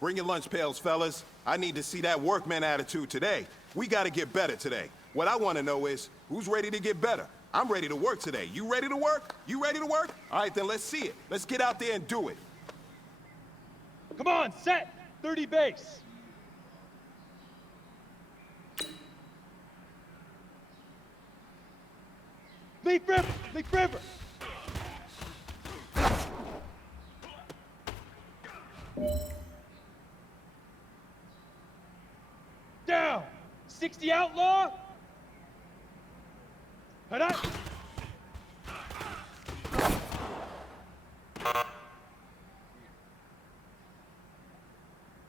Bring your lunch pails, fellas. I need to see that workman attitude today. We gotta get better today. What I wanna know is, who's ready to get better? I'm ready to work today. You ready to work? You ready to work? All right, then let's see it. Let's get out there and do it. Come on, set! 30 base. Leaf river! Leaf river! Down! 60 outlaw! Head up!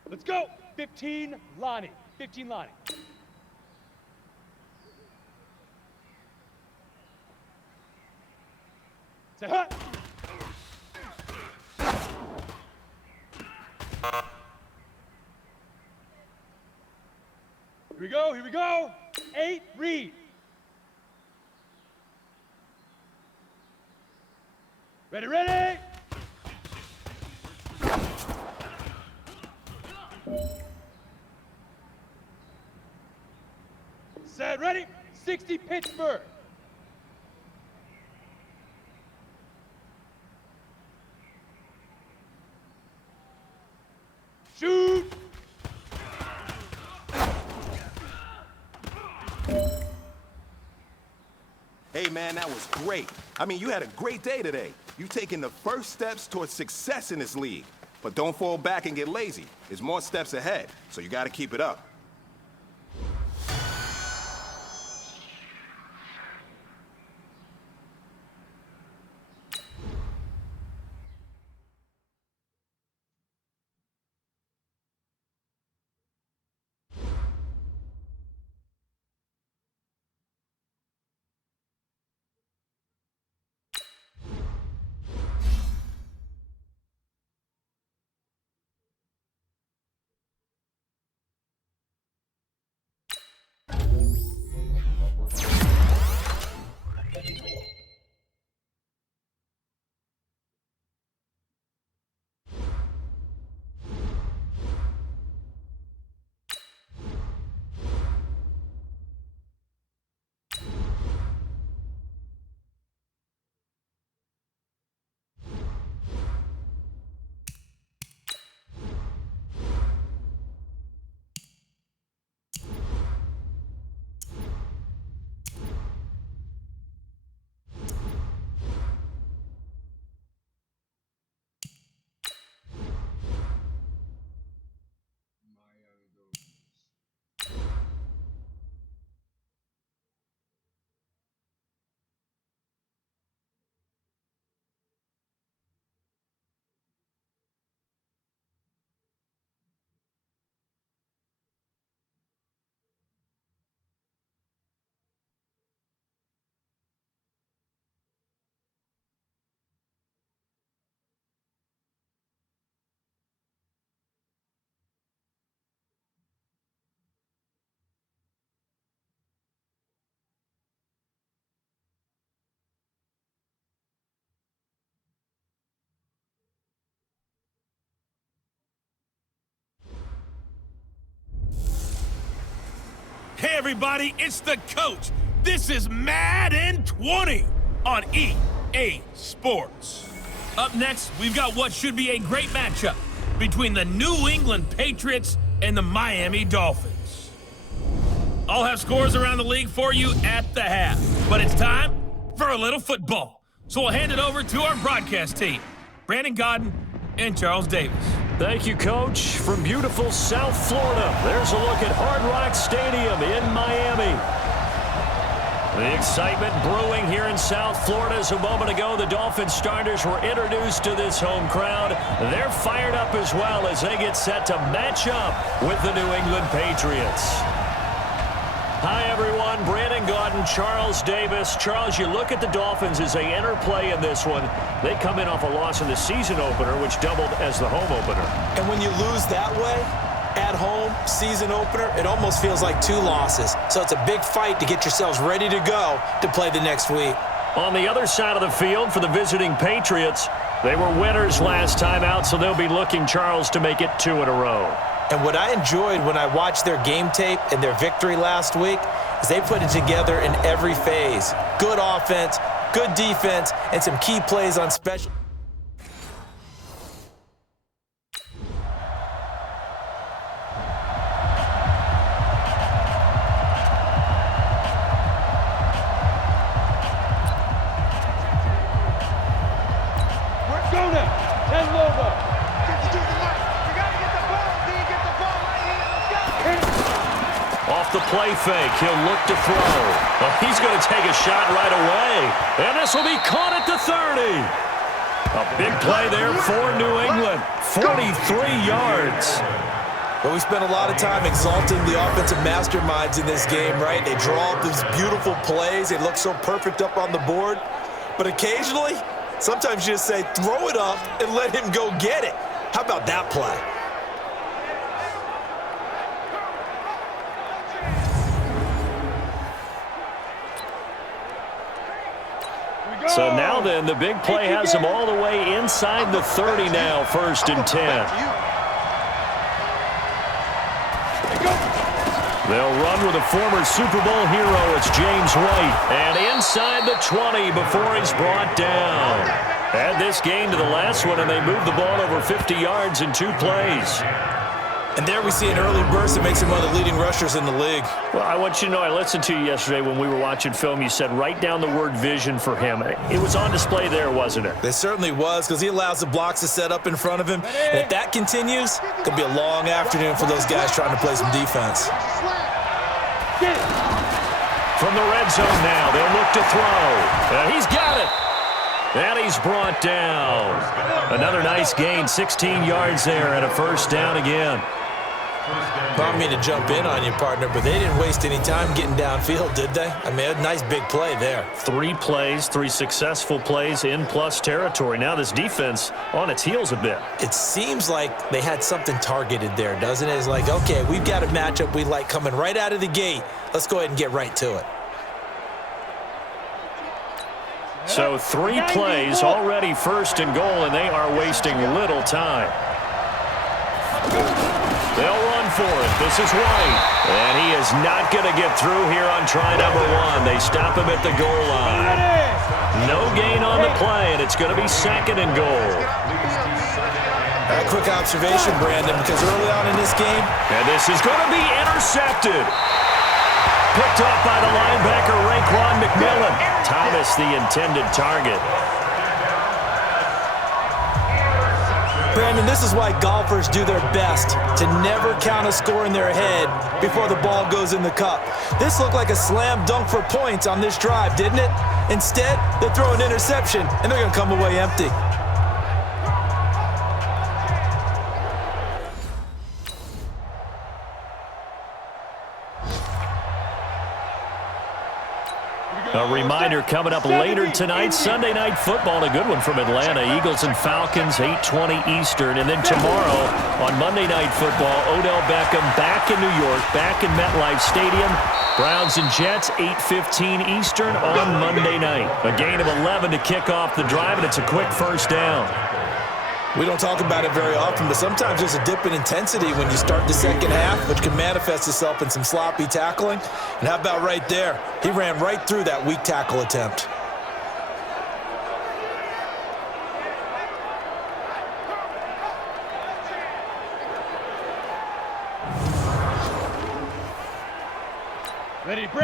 Let's go! 15 Lonnie. 15 Lonnie. Say hut! Here we go, here we go! 8, read! Ready, ready! Set, ready! 60, Pittsburgh! Shoot! Hey, man, that was great. I mean, you had a great day today. You've taken the first steps towards success in this league. But don't fall back and get lazy. There's more steps ahead, so you gotta keep it up. Hey everybody, it's the coach. This is Madden 20 on EA Sports. Up next, we've got what should be a great matchup between the New England Patriots and the Miami Dolphins. I'll have scores around the league for you at the half, but it's time for a little football. So we'll hand it over to our broadcast team, Brandon Godden and Charles Davis. Thank you, Coach. From beautiful South Florida, there's a look at Hard Rock Stadium in Miami. The excitement brewing here in South Florida as a moment ago the Dolphins starters were introduced to this home crowd. They're fired up as well as they get set to match up with the New England Patriots. Hi, everyone. Brandon Godden, Charles Davis. Charles, you look at the Dolphins as they enter play in this one. They come in off a loss in the season opener, which doubled as the home opener. And when you lose that way, at home, season opener, it almost feels like 2 losses. So it's a big fight to get yourselves ready to go to play the next week. On the other side of the field for the visiting Patriots, They were winners last time out, so they'll be looking, Charles, to make it 2 in a row. And what I enjoyed when I watched their game tape and their victory last week is they put it together in every phase. Good offense, good defense, and some key plays on special. Off the play fake, he'll look to throw. Well, he's going to take a shot right away. And this will be caught at the 30. A big play there for New England. 43 yards. Well, we spent a lot of time exalting the offensive masterminds in this game, right? They draw up these beautiful plays. They look so perfect up on the board. But occasionally, sometimes you just say, throw it up and let him go get it. How about that play? So now then, the big play has them all the way inside the 30 now, 1st and 10. They'll run with a former Super Bowl hero. It's James White. And inside the 20 before he's brought down. Add this game to the last one, and they moved the ball over 50 yards in 2 plays. And there we see an early burst that makes him one of the leading rushers in the league. Well, I want you to know, I listened to you yesterday when we were watching film. You said write down the word vision for him. It was on display there, wasn't it? It certainly was, because he allows the blocks to set up in front of him. And if that continues, it could be a long afternoon for those guys trying to play some defense. From the red zone now, they'll look to throw. He's got it. And he's brought down. Another nice gain, 16 yards there, and a 1st down again. I don't mean to jump in on you, partner, but they didn't waste any time getting downfield, did they? I mean, a nice big play there. 3 plays, 3 successful plays in plus territory. Now this defense on its heels a bit. It seems like they had something targeted there, doesn't it? It's like, okay, we've got a matchup we like coming right out of the gate. Let's go ahead and get right to it. So 3 plays, already 1st and goal, and they are wasting little time. They'll run for it. This is White. And he is not going to get through here on try number 1. They stop him at the goal line. No gain on the play, and it's going to be 2nd and goal. A quick observation, Brandon, because early on in this game, and this is going to be intercepted. Picked up by the linebacker, Raekwon McMillan. Thomas, the intended target. Brandon, this is why golfers do their best to never count a score in their head before the ball goes in the cup. This looked like a slam dunk for points on this drive, didn't it? Instead, they throw an interception, and they're going to come away empty. A reminder coming up later tonight, Sunday Night Football, a good one from Atlanta. Eagles and Falcons, 8:20 Eastern. And then tomorrow on Monday Night Football, Odell Beckham back in New York, back in MetLife Stadium. Browns and Jets, 8:15 Eastern on Monday night. A gain of 11 to kick off the drive, and it's a quick 1st down. We don't talk about it very often, but sometimes there's a dip in intensity when you start the 2nd half, which can manifest itself in some sloppy tackling. And how about right there? He ran right through that weak tackle attempt.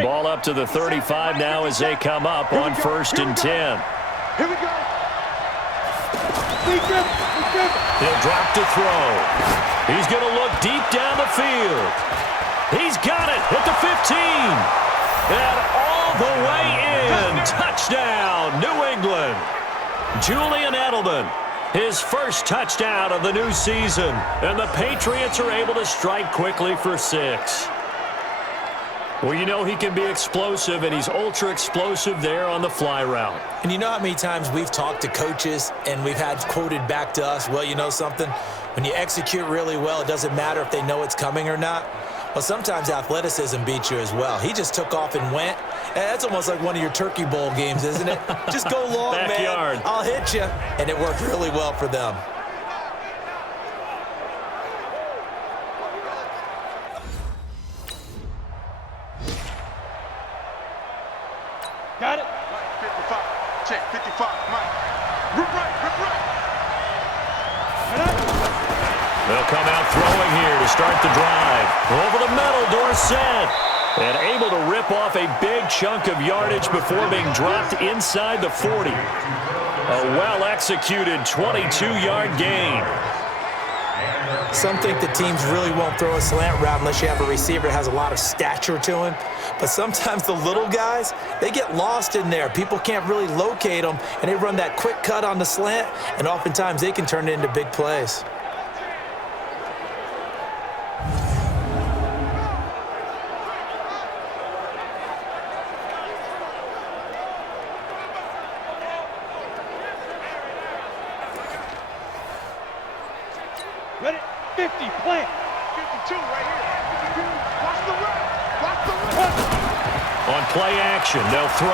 Ball up to the 35 now as they come up on 1st and 10. Here we go. He'll drop to throw. He's going to look deep down the field. He's got it at the 15. And all the way in. Touchdown, New England. Julian Edelman, his 1st touchdown of the new season. And the Patriots are able to strike quickly for 6. Well, you know he can be explosive, and he's ultra-explosive there on the fly route. And you know how many times we've talked to coaches and we've had quoted back to us, well, you know something? When you execute really well, it doesn't matter if they know it's coming or not. Well, sometimes athleticism beats you as well. He just took off and went. That's almost like one of your Turkey Bowl games, isn't it? Just go long, Backyard. man. I'll hit you. And it worked really well for them. Got it. 55. Check 55. Mike. Rip right. They'll come out throwing here to start the drive. Over the middle, Dorsett. And able to rip off a big chunk of yardage before being dropped inside the 40. A well-executed 22-yard gain. Some think the teams really won't throw a slant route unless you have a receiver that has a lot of stature to him. But sometimes the little guys, they get lost in there. People can't really locate them, and they run that quick cut on the slant, and oftentimes they can turn it into big plays. Ready? 50, plant. 52 right here. 52. Watch the run. On play action, they'll throw.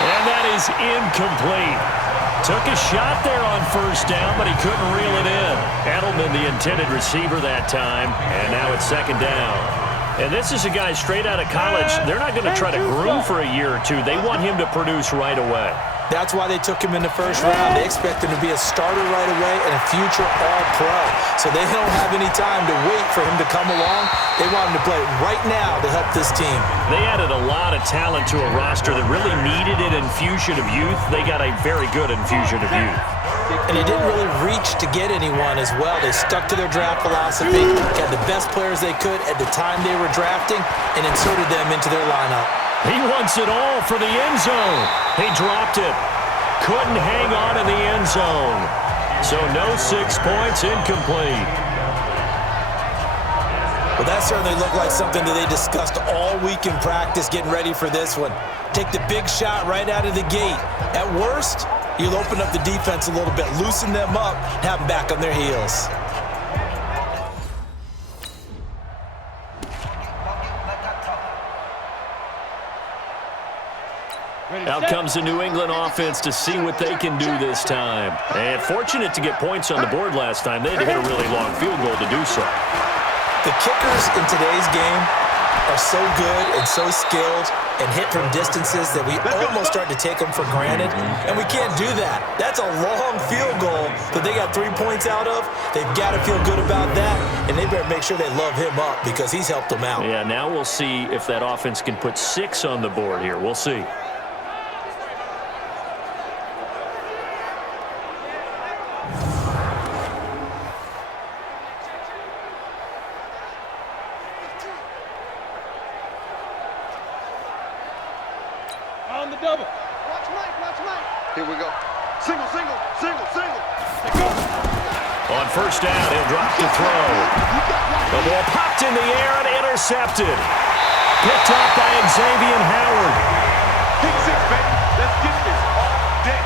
And that is incomplete. Took a shot there on first down, but he couldn't reel it in. Edelman, the intended receiver that time, and now it's second down. And this is a guy straight out of college. They're not going to try to groom for a year or two. They want him to produce right away. That's why they took him in the first round. They expect him to be a starter right away and a future All-Pro. So they don't have any time to wait for him to come along. They want him to play right now to help this team. They added a lot of talent to a roster that really needed an infusion of youth. They got a very good infusion of youth. And they didn't really reach to get anyone as well. They stuck to their draft philosophy, got the best players they could at the time they were drafting, and inserted them into their lineup. He wants it all for the end zone. He dropped it. Couldn't hang on in the end zone. So no 6 points, incomplete. Well, that certainly looked like something that they discussed all week in practice getting ready for this one. Take the big shot right out of the gate. At worst, you'll open up the defense a little bit, loosen them up, have them back on their heels. Out comes the New England offense to see what they can do this time. And fortunate to get points on the board last time. They had to hit a really long field goal to do so. The kickers in today's game are so good and so skilled and hit from distances that we almost start to take them for granted, and we can't do that. That's a long field goal that they got 3 points out of. They've got to feel good about that, and they better make sure they love him up because he's helped them out. Yeah, now we'll see if that offense can put 6 on the board here. We'll see. On the double. Watch Mike. Here we go. Single. On first down, he'll drop to throw. The ball popped in the air and intercepted. Picked up by Xavier Howard. Pick 6, baby. Let's get this all day.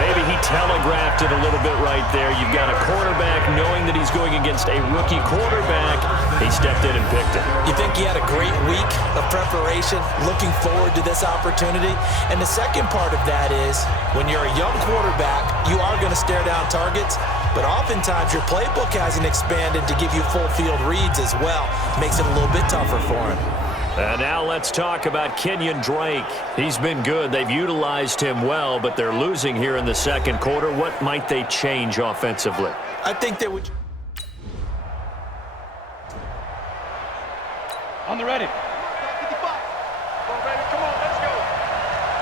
Maybe he telegraphed it a little bit right there. You've got a quarterback knowing that he's going against a rookie quarterback. He stepped in and picked it. You think he had a great week of preparation, looking forward to this opportunity? And the second part of that is, when you're a young quarterback, you are going to stare down targets, but oftentimes your playbook hasn't expanded to give you full field reads as well. Makes it a little bit tougher for him. And now let's talk about Kenyon Drake. He's been good. They've utilized him well, but they're losing here in the second quarter. What might they change offensively? I think they would... On the ready. 55. Come on, baby. Come on, let's go.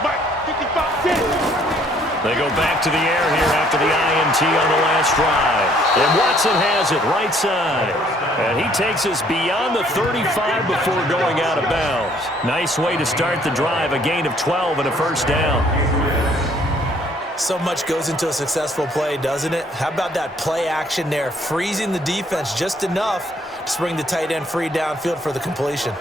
Mike, 55. They go back to the air here after the INT on the last drive. And Watson has it right side. And he takes us beyond the 35 before going out of bounds. Nice way to start the drive, a gain of 12 and a first down. So much goes into a successful play, doesn't it? How about that play action there, freezing the defense just enough to bring the tight end free downfield for the completion.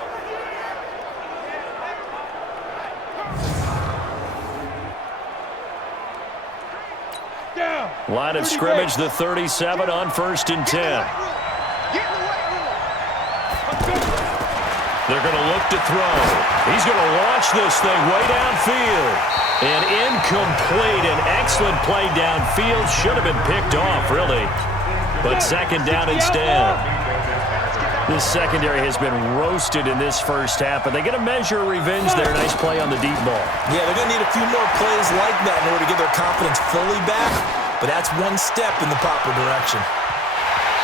Down. Line of scrimmage, the 37 on 1st and 10. Get in the way. They're going to look to throw. He's going to launch this thing way downfield. And incomplete. An excellent play downfield. Should have been picked off, really. But second down instead. This secondary has been roasted in this first half, but they get a measure of revenge there. Nice play on the deep ball. Yeah, they're going to need a few more plays like that in order to get their confidence fully back, but that's one step in the proper direction.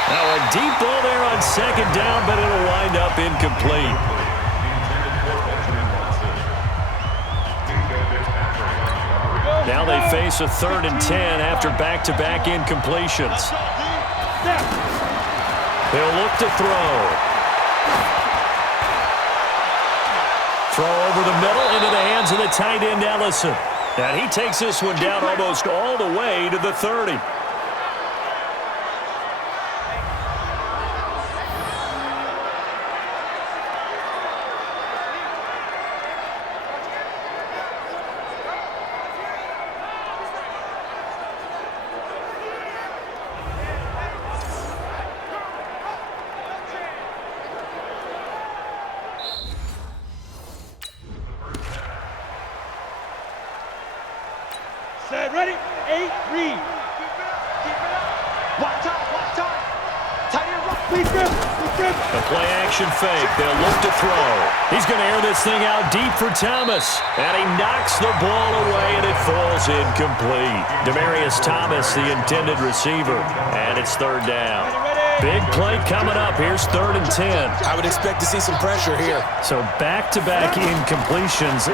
Now a deep ball there on second down, but it'll wind up incomplete. Now they face a 3rd and 10 after back-to-back incompletions. They'll look to throw. Throw over the middle into the hands of the tight end, Ellison. And he takes this one down almost all the way to the 30. Set, ready, 8, read. Watch time. Tight end right. Please grip. A play-action fake. They'll look to throw. He's going to air this thing out deep for Thomas. And he knocks the ball away, and it falls incomplete. Demaryius Thomas, the intended receiver. And it's 3rd down. Big play coming up. Here's 3rd and 10. I would expect to see some pressure here. So back-to-back incompletions.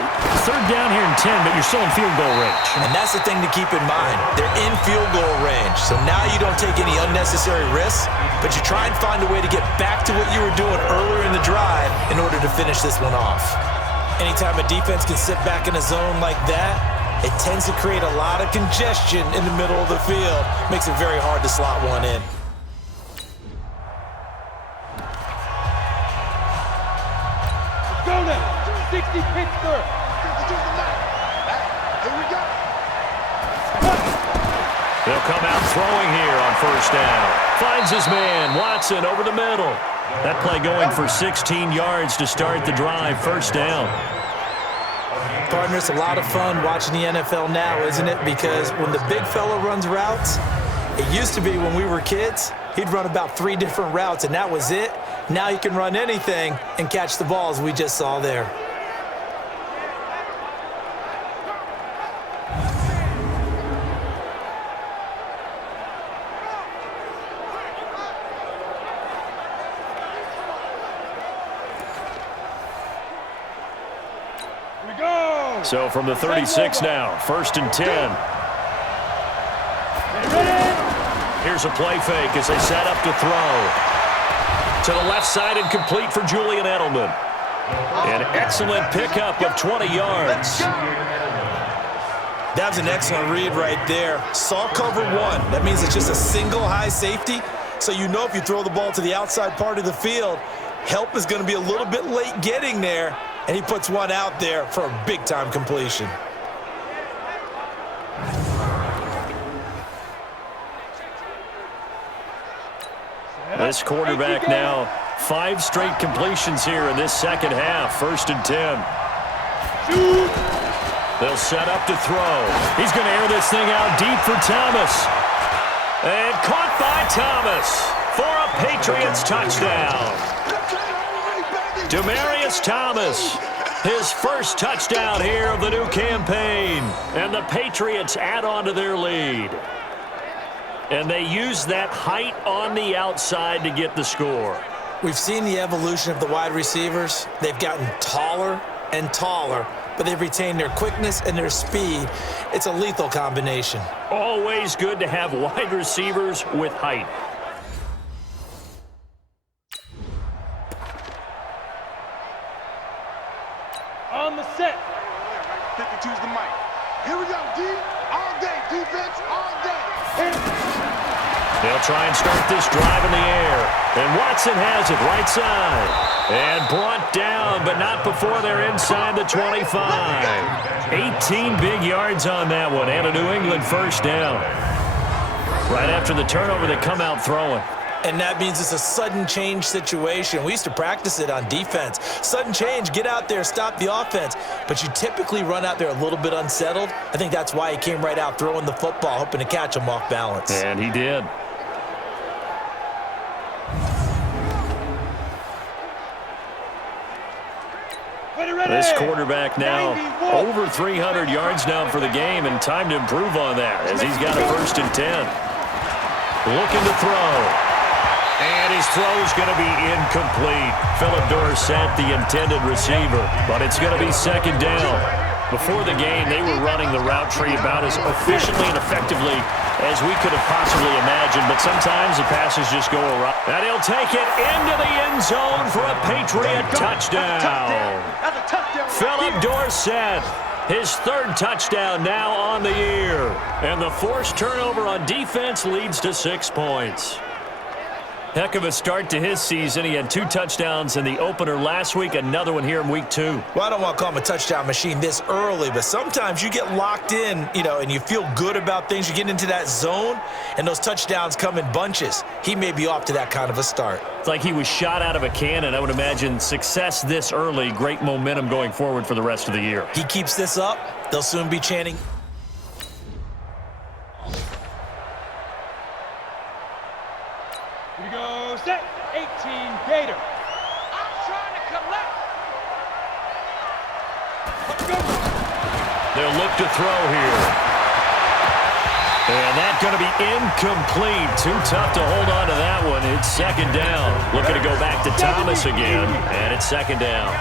3rd down here and 10, but you're still in field goal range. And that's the thing to keep in mind. They're in field goal range. So now you don't take any unnecessary risks, but you try and find a way to get back to what you were doing earlier in the drive in order to finish this one off. Anytime a defense can sit back in a zone like that, it tends to create a lot of congestion in the middle of the field. Makes it very hard to slot one in. Go now. 60 Pittsburgh. Here we go. They'll come out throwing here on 1st down. Finds his man, Watson, over the middle. That play going for 16 yards to start the drive. 1st down. Partner, it's a lot of fun watching the NFL now, isn't it? Because when the big fella runs routes, it used to be when we were kids, he'd run about 3 different routes, and that was it. Now he can run anything and catch the balls we just saw there. So from the 36 now, 1st and 10. Here's a play fake as they set up to throw. To the left side and complete for Julian Edelman. An excellent pickup of 20 yards. That was an excellent read right there. Saw cover 1. That means it's just a single high safety. So you know if you throw the ball to the outside part of the field, help is going to be a little bit late getting there. And he puts one out there for a big-time completion. This quarterback now, 5 straight completions here in this second half. 1st and 10. They'll set up to throw. He's going to air this thing out deep for Thomas. And caught by Thomas for a Patriots touchdown. Demaryius Thomas, his first touchdown here of the new campaign. And the Patriots add on to their lead. And they use that height on the outside to get the score. We've seen the evolution of the wide receivers. They've gotten taller and taller, but they've retained their quickness and their speed. It's a lethal combination. Always good to have wide receivers with height. On the set. 52's the mic. Here we go, D. All day, defense, all day. They'll try and start this drive in the air. And Watson has it right side. And brought down, but not before they're inside the 25. 18 big yards on that one, and a New England 1st down. Right after the turnover, they come out throwing. And that means it's a sudden change situation. We used to practice it on defense. Sudden change, get out there, stop the offense. But you typically run out there a little bit unsettled. I think that's why he came right out throwing the football, hoping to catch him off balance. And he did. This quarterback now over 300 yards now for the game, and time to improve on that as he's got a 1st and 10. Looking to throw. And his throw is going to be incomplete. Philip Dorsett, the intended receiver, but it's going to be 2nd down. Before the game, they were running the route tree about as efficiently and effectively as we could have possibly imagined, but sometimes the passes just go awry. And he'll take it into the end zone for a Patriot touchdown. Philip Dorsett, his 3rd touchdown now on the year. And the forced turnover on defense leads to 6 points. Heck of a start to his season. He had 2 touchdowns in the opener last week, another one here in week 2. Well, I don't want to call him a touchdown machine this early, but sometimes you get locked in, and you feel good about things. You get into that zone, and those touchdowns come in bunches. He may be off to that kind of a start. It's like he was shot out of a cannon. I would imagine success this early, great momentum going forward for the rest of the year. He keeps this up, they'll soon be chanting. Here we go, set, 18, Gator. I'm trying to collect. They'll look to throw here. And that's going to be incomplete. Too tough to hold on to that one. It's 2nd down. Looking to go back to Thomas again, and it's 2nd down.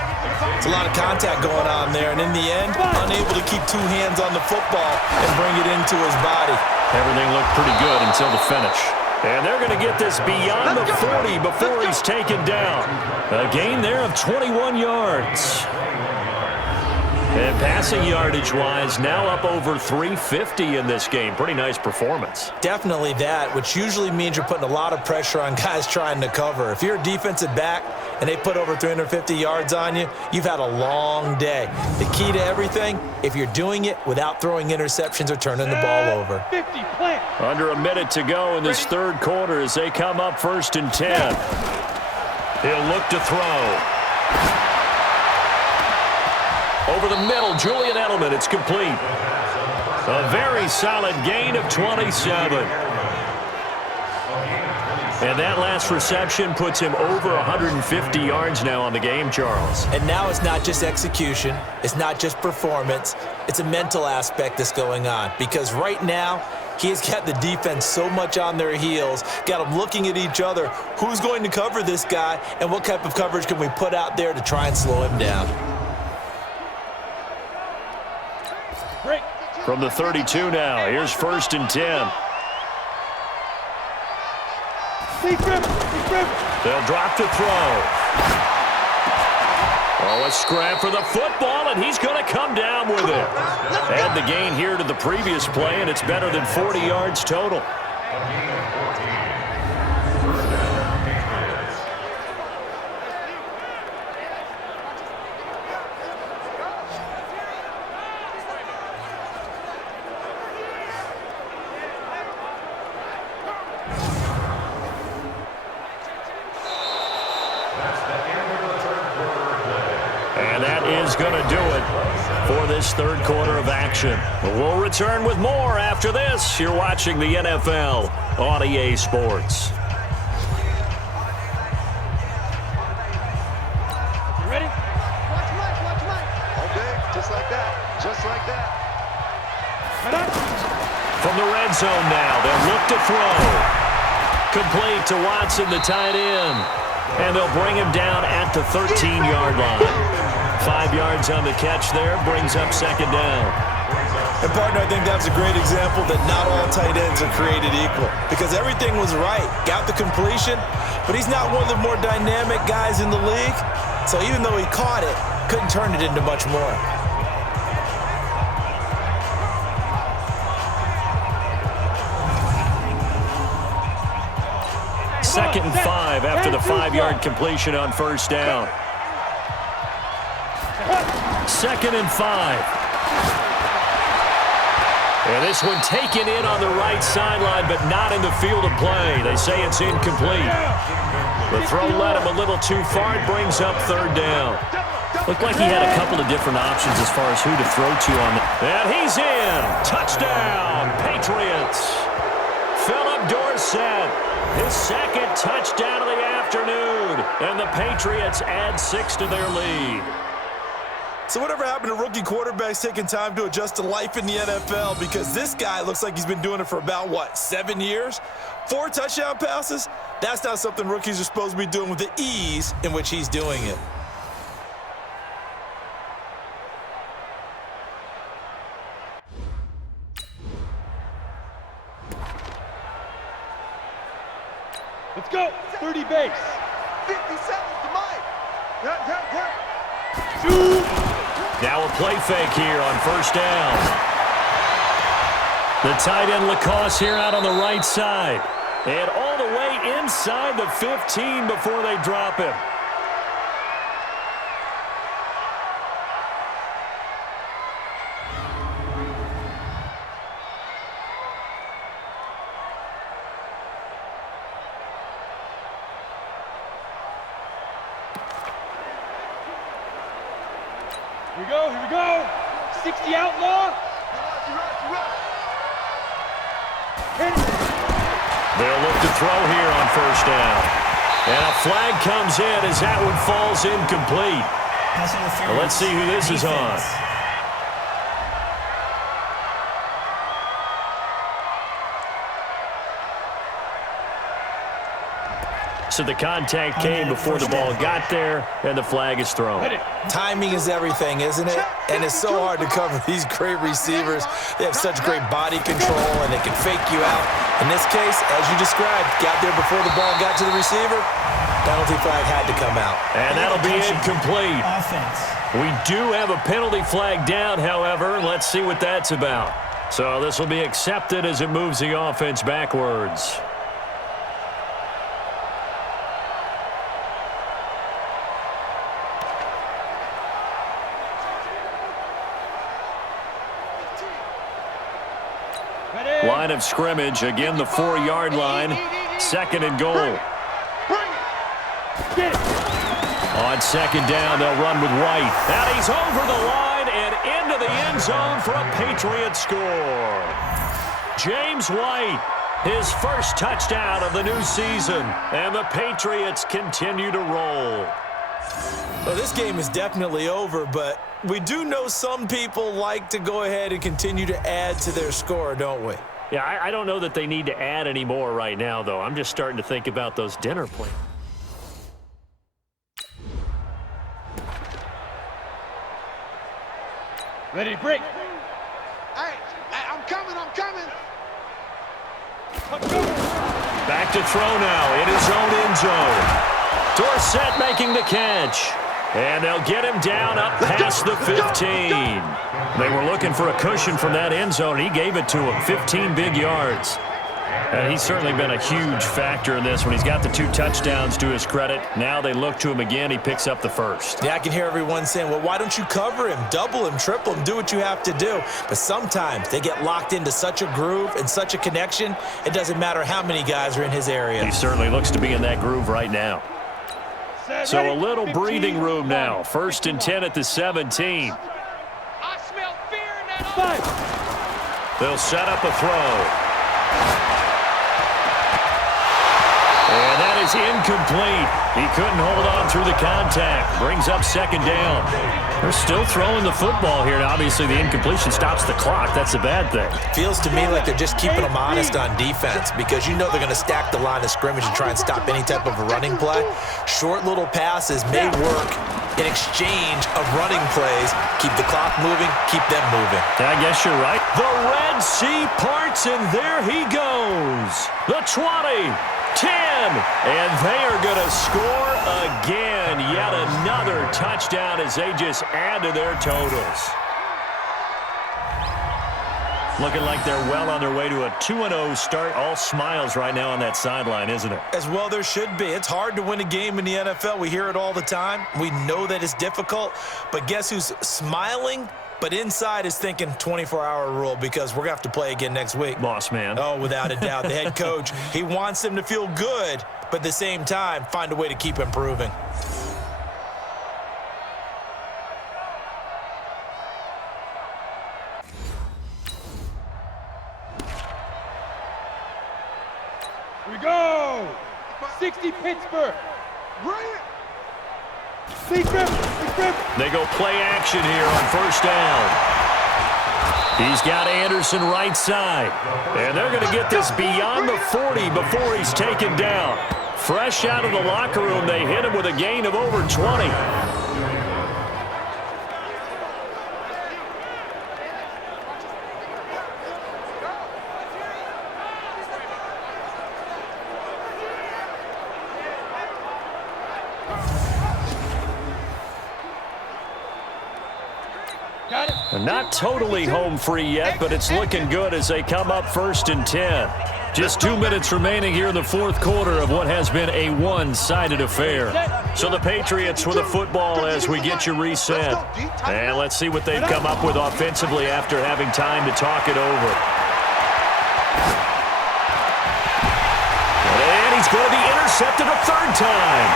It's a lot of contact going on there, and in the end, unable to keep 2 hands on the football and bring it into his body. Everything looked pretty good until the finish. And they're going to get this beyond the 40 before he's taken down. A gain there of 21 yards. And passing yardage-wise, now up over 350 in this game. Pretty nice performance. Definitely that, which usually means you're putting a lot of pressure on guys trying to cover. If you're a defensive back and they put over 350 yards on you, you've had a long day. The key to everything, if you're doing it without throwing interceptions or turning the ball over. 50, plant. Under a minute to go in this 3rd quarter as they come up 1st and 10. He'll look to throw. Over the middle, Julian Edelman, it's complete. A very solid gain of 27. And that last reception puts him over 150 yards now on the game, Charles. And now it's not just execution. It's not just performance. It's a mental aspect that's going on. Because right now, he's got the defense so much on their heels, got them looking at each other. Who's going to cover this guy, and what type of coverage can we put out there to try and slow him down? From the 32 now, here's 1st and 10. They'll drop to throw. Oh, a scrap for the football, and he's going to come down with it. Add the gain here to the previous play, and it's better than 40 yards total. Going to do it for this 3rd quarter of action. We'll return with more after this. You're watching the NFL on EA Sports. You ready? Watch Mike. Okay, just like that. Just like that. From the red zone now, they'll look to throw. Complete to Watson, the tight end. And they'll bring him down at the 13-yard line. 5 yards on the catch there, brings up 2nd down. And, partner, I think that's a great example that not all tight ends are created equal. Because everything was right. Got the completion, but he's not one of the more dynamic guys in the league. So even though he caught it, couldn't turn it into much more. Second and 5 after the 5-yard completion on 1st down. 2nd and 5. And this one taken in on the right sideline, but not in the field of play. They say it's incomplete. The throw led him a little too far. It brings up third down. Looked like he had a couple of different options as far as who to throw to on that. And he's in. Touchdown, Patriots. Philip Dorsett, his second touchdown of the afternoon. And the Patriots add 6 to their lead. So whatever happened to rookie quarterbacks taking time to adjust to life in the NFL? Because this guy looks like he's been doing it for about, 7 years? 4 touchdown passes? That's not something rookies are supposed to be doing with the ease in which he's doing it. Let's go. 30 base. 50 seconds to Mike. Shoot. Now a play fake here on first down. The tight end Lacoste here out on the right side. And all the way inside the 15 before they drop him. Here we go. 60 outlaw. They'll look to throw here on first down. And a flag comes in as that one falls incomplete. Well, let's see who this is on. So the contact came before the ball got there, and the flag is thrown. Timing is everything, isn't it? And it's so hard to cover these great receivers. They have such great body control, and they can fake you out. In this case, as you described, got there before the ball got to the receiver. Penalty flag had to come out. And that'll be incomplete. We do have a penalty flag down, however. Let's see what that's about. So this will be accepted as it moves the offense backwards. Line of scrimmage, again the 4-yard line, 2nd and goal. On 2nd down, they'll run with White. And he's over the line and into the end zone for a Patriot score. James White, his first touchdown of the new season, and the Patriots continue to roll. Well, this game is definitely over, but we do know some people like to go ahead and continue to add to their score, don't we? Yeah, I don't know that they need to add any more right now, though. I'm just starting to think about those dinner plans. Ready to break. Hey, I'm coming. Back to throw now in his own end zone. Dorsett making the catch. And they'll get him down up past the 15. They were looking for a cushion from that end zone. He gave it to him, 15 big yards. And he's certainly been a huge factor in this when he's got the 2 touchdowns to his credit. Now they look to him again. He picks up the first. Yeah, I can hear everyone saying, well, why don't you cover him, double him, triple him, do what you have to do. But sometimes they get locked into such a groove and such a connection, it doesn't matter how many guys are in his area. He certainly looks to be in that groove right now. So a little breathing room now. 1st and 10 at the 17. I smell fear in that. They'll set up a throw. And that is incomplete. He couldn't hold on through the contact. Brings up 2nd down. They're still throwing the football here. Obviously, the incompletion stops the clock. That's a bad thing. Feels to me like they're just keeping them honest on defense because you know they're going to stack the line of scrimmage and try and stop any type of a running play. Short little passes may work in exchange of running plays. Keep the clock moving, keep them moving. I guess you're right. The Red Sea parts, and there he goes. The 20. 10, and they are going to score again. Yet another touchdown as they just add to their totals. Looking like they're well on their way to a 2-0 start. All smiles right now on that sideline, isn't it? As well there should be. It's hard to win a game in the NFL. We hear it all the time. We know that it's difficult. But guess who's smiling? But inside is thinking 24-hour rule because we're going to have to play again next week. Boss man. Oh, without a doubt. The head coach, he wants them to feel good, but at the same time, find a way to keep improving. Here we go. 60 Pittsburgh. They go play action here on first down. He's got Anderson right side. And they're going to get this beyond the 40 before he's taken down. Fresh out of the locker room, they hit him with a gain of over 20. Not totally home free yet, but it's looking good as they come up 1st and 10. Just 2 minutes remaining here in the fourth quarter of what has been a one-sided affair. So the Patriots with the football as we get you reset. And let's see what they've come up with offensively after having time to talk it over. And he's going to be intercepted a third time.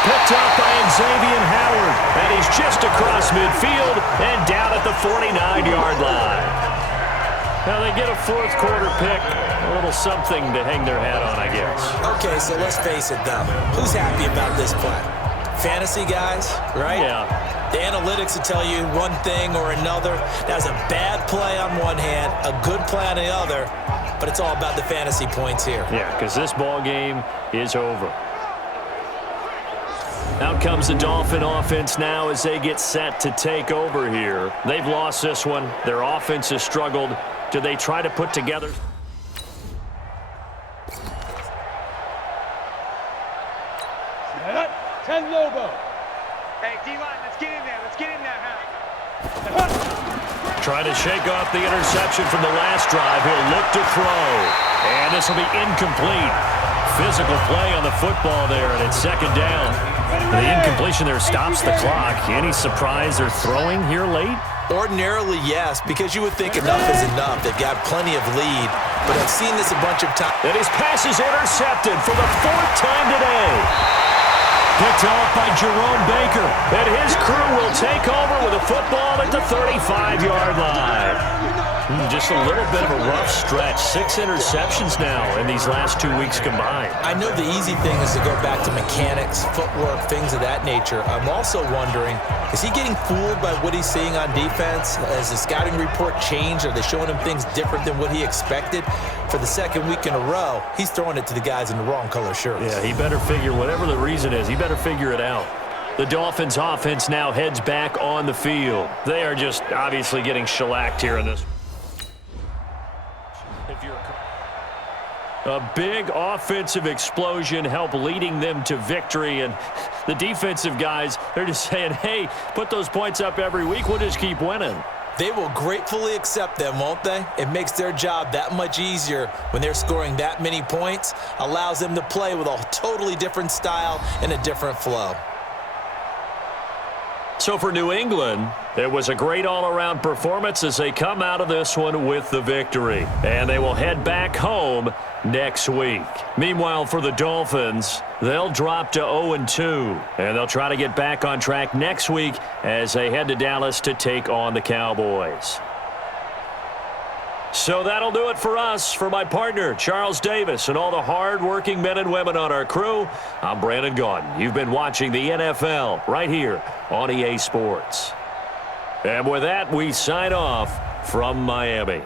Picked up by Xavier Howard, and he's just across midfield and down at the 49-yard line. Now they get a fourth quarter pick, a little something to hang their hat on, I guess. Okay, so let's face it, though. Who's happy about this play? Fantasy guys, right? Yeah. The analytics will tell you one thing or another. That was a bad play on one hand, a good play on the other, but it's all about the fantasy points here. Yeah, because this ball game is over. Out comes the Dolphin offense now as they get set to take over here. They've lost this one. Their offense has struggled. Do they try to put together? Set up. 10 Lobo. Hey, D-line, let's get in there. Let's get in there, huh? Trying to shake off the interception from the last drive. He'll look to throw. And this will be incomplete. Physical play on the football there, and it's second down. The incompletion there stops the clock. Any surprise they're throwing here late? Ordinarily, yes, because you would think enough is enough. They've got plenty of lead, but I've seen this a bunch of times. And his pass is intercepted for the 4th time today. Picked off by Jerome Baker, and his crew will take over with a football at the 35-yard line. Just a little bit of a rough stretch. 6 interceptions now in these last 2 weeks combined. I know the easy thing is to go back to mechanics, footwork, things of that nature. I'm also wondering, is he getting fooled by what he's seeing on defense? Has the scouting report changed? Are they showing him things different than what he expected? For the second week in a row, he's throwing it to the guys in the wrong color shirts. Yeah, he better figure, whatever the reason is, he better figure it out. The Dolphins offense now heads back on the field. They are just obviously getting shellacked here in this. A big offensive explosion helped leading them to victory, and the defensive guys, they're just saying, hey, put those points up every week, we'll just keep winning. They will gratefully accept them, won't they? It makes their job that much easier when they're scoring that many points, allows them to play with a totally different style and a different flow. So for New England, it was a great all-around performance as they come out of this one with the victory. And they will head back home next week. Meanwhile, for the Dolphins, they'll drop to 0-2. And they'll try to get back on track next week as they head to Dallas to take on the Cowboys. So that'll do it for us. For my partner, Charles Davis, and all the hard-working men and women on our crew, I'm Brandon Gaudin. You've been watching the NFL right here on EA Sports. And with that, we sign off from Miami.